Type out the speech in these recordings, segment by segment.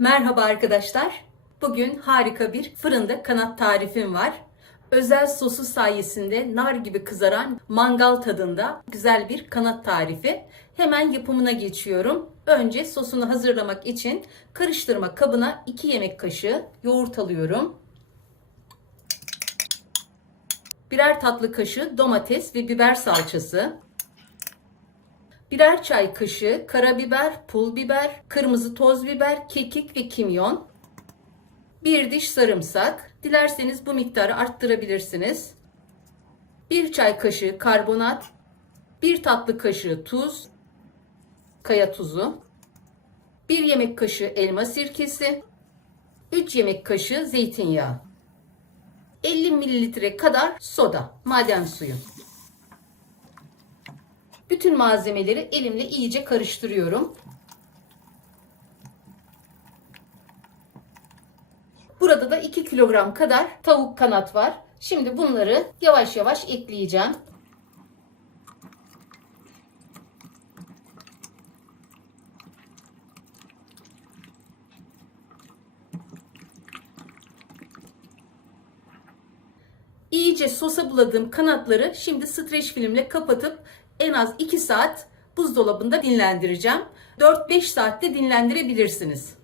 Merhaba arkadaşlar. Bugün harika bir fırında kanat tarifim var. Özel sosu sayesinde nar gibi kızaran mangal tadında güzel bir kanat tarifi. Hemen yapımına geçiyorum. Önce sosunu hazırlamak için karıştırma kabına 2 yemek kaşığı yoğurt alıyorum. Birer tatlı kaşığı domates ve biber salçası. Birer çay kaşığı karabiber, pul biber, kırmızı toz biber, kekik ve kimyon. Bir diş sarımsak. Dilerseniz bu miktarı arttırabilirsiniz. Bir çay kaşığı karbonat. Bir tatlı kaşığı tuz. Kaya tuzu. Bir yemek kaşığı elma sirkesi. 3 yemek kaşığı zeytinyağı. 50 mililitre kadar soda, maden suyu. Bütün malzemeleri elimle iyice karıştırıyorum. Burada da 2 kilogram kadar tavuk kanat var. Şimdi bunları yavaş yavaş ekleyeceğim. İyice sosa buladığım kanatları şimdi streç filmle kapatıp en az 2 saat buzdolabında dinlendireceğim. 4-5 saatte dinlendirebilirsiniz.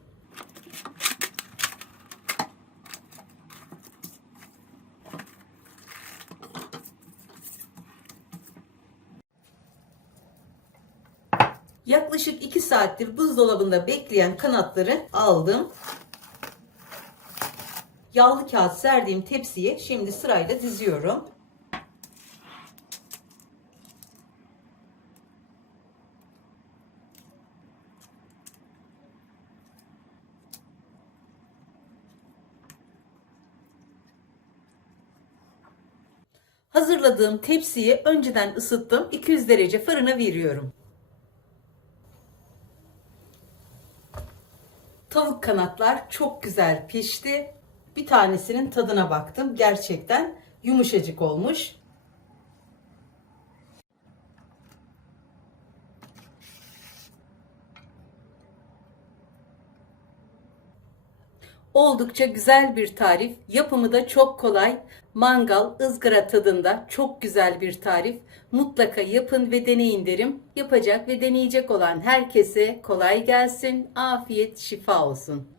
Yaklaşık 2 saattir buzdolabında bekleyen kanatları aldım. Yağlı kağıt serdiğim tepsiye şimdi sırayla diziyorum. Hazırladığım tepsiyi önceden ısıttım. 200 derece fırına veriyorum. Tavuk kanatlar çok güzel pişti. Bir tanesinin tadına baktım. Gerçekten yumuşacık olmuş. Oldukça güzel bir tarif. Yapımı da çok kolay. Mangal, ızgara tadında çok güzel bir tarif. Mutlaka yapın ve deneyin derim. Yapacak ve deneyecek olan herkese kolay gelsin. Afiyet, şifa olsun.